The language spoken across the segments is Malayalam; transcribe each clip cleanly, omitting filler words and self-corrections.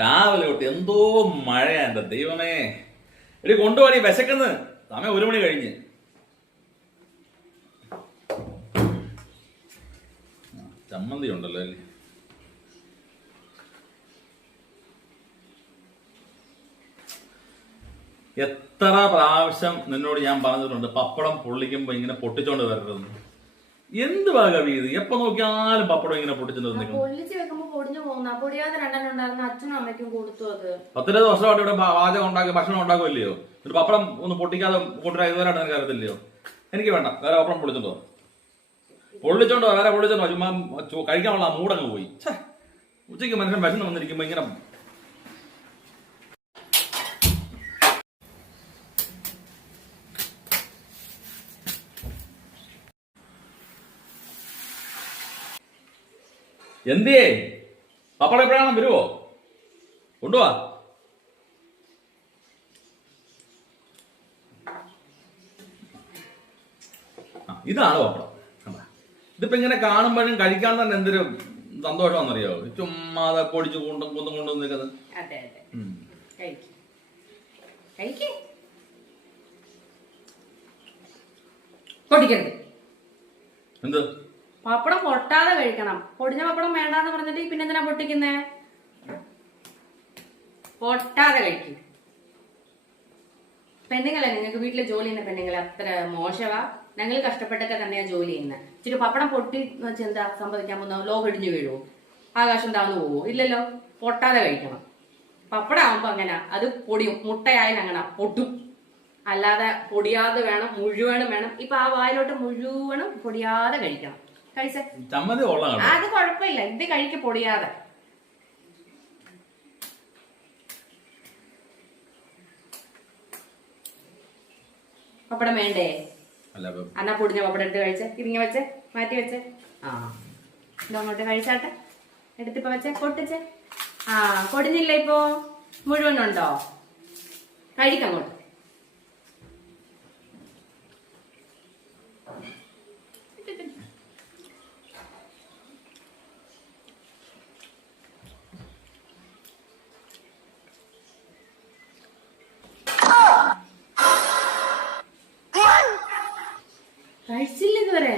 രാവിലെ തൊട്ട് എന്തോ മഴയാ എന്റെ ദൈവമേ. എടി കൊണ്ടുപോടി, വിശക്കുന്നു. സമയം 1 മണി കഴിഞ്ഞ്. ചമ്മന്തി ഉണ്ടല്ലോ അല്ലേ. എത്ര പ്രാവശ്യം നിന്നോട് ഞാൻ പറഞ്ഞിട്ടുണ്ട് പപ്പടം പൊള്ളിക്കുമ്പോ ഇങ്ങനെ പൊട്ടിച്ചോണ്ട് വരരുതെന്ന്. എന്ത് ഭാഗവി ഇത്? എപ്പോ നോക്കിയാലും പപ്പടം ഇങ്ങനെ പൊട്ടിച്ചോണ്ട് നിൽക്കുന്നു. 10 വർഷമായിട്ട് ഇവിടെ പാചകം ഉണ്ടാക്കി ഭക്ഷണം ഉണ്ടാക്കുമല്ലയോ. ഒരു പപ്പടം ഒന്ന് പൊട്ടിക്കാതെ കൊണ്ടുവരാൻ ഇതുവരെയായിട്ട് എനിക്ക് അറിയത്തില്ലയോ. എനിക്ക് വേണ്ട, വേറെ പപ്പടം പൊള്ളിച്ചോണ്ടോ. വേറെ പൊള്ളിച്ചോണ്ടോ. ചുമ്മാ കഴിക്കാനുള്ള ആ മൂടങ്ങ് പോയി. ഉച്ചയ്ക്ക് മനുഷ്യൻ വിശന്ന് വന്നിരിക്കുമ്പോ ഇങ്ങനെ. എന്തിയേ പപ്പടം എപ്പോഴാണ് വരുവോ? കൊണ്ടുവാ. ഇതാണ് പപ്പടം. ഇതിപ്പോ ഇങ്ങനെ കാണുമ്പോഴും കഴിക്കാൻ തന്നെ എന്തൊരു സന്തോഷമാണെന്നറിയോ. ചുമ്മാതെ പൊടിച്ച് കുന്തം കൊണ്ടു നിൽക്കുന്നത്. എന്ത് പപ്പടം പൊട്ടാതെ കഴിക്കണം. പൊടിഞ്ഞ പപ്പടം വേണ്ടാന്ന് പറഞ്ഞിട്ട് പിന്നെ എന്തിനാ പൊട്ടിക്കുന്നേ? പൊട്ടാതെ കഴിക്കും. പെണ്ണുങ്ങളെ, നിങ്ങൾക്ക് വീട്ടിലെ ജോലി ചെയ്യുന്ന പെണ്ണുങ്ങളെ അത്ര മോശവാ. ഞങ്ങൾ കഷ്ടപ്പെട്ടൊക്കെ തന്നെയാ ജോലി ചെയ്യുന്നത്. ഇച്ചിരി പപ്പടം പൊട്ടി എന്ന് വെച്ചാൽ എന്താ സംഭവിക്കാൻ പോകുന്ന? ലോകം ഇടിഞ്ഞു വീഴുവോ? ആകാശം താഴ്ന്നു പോവോ? ഇല്ലല്ലോ. പൊട്ടാതെ കഴിക്കണം. പപ്പടം ആവുമ്പോ അങ്ങനെ അത് പൊടിയും. മുട്ടയായാലും അങ്ങനെ പൊട്ടും. അല്ലാതെ പൊടിയാതെ വേണം, മുഴുവനും വേണം. ഇപ്പൊ ആ വായിലോട്ട് മുഴുവനും പൊടിയാതെ കഴിക്കണം. കഴിച്ചേ അത് കുഴപ്പമില്ല. ഇത് കഴിക്ക് പൊടിയാതെ. പപ്പടം വേണ്ടേ? എന്നാ പൊടിഞ്ഞ പപ്പടം എടുത്ത് കഴിച്ചേ. തിരിഞ്ഞ വെച്ചേ, മാറ്റി വെച്ചേ. ഇതങ്ങോട്ട് കഴിച്ചാട്ടെ. എടുത്തിപ്പോ വെച്ചേ, പൊട്ടിച്ചേ. പൊടിഞ്ഞില്ല. ഇപ്പോ മുഴുവനുണ്ടോ? കഴിക്കങ്ങോട്ട്. കഴിച്ചില്ല ഇതുവരെ.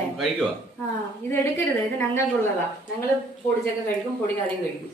ഇത് എടുക്കരുത്. ഇത് ഞങ്ങൾക്കുള്ളതാ. ഞങ്ങള് പൊടിച്ചൊക്കെ കഴിക്കും, പൊടിക്കാതെയും കഴിക്കും.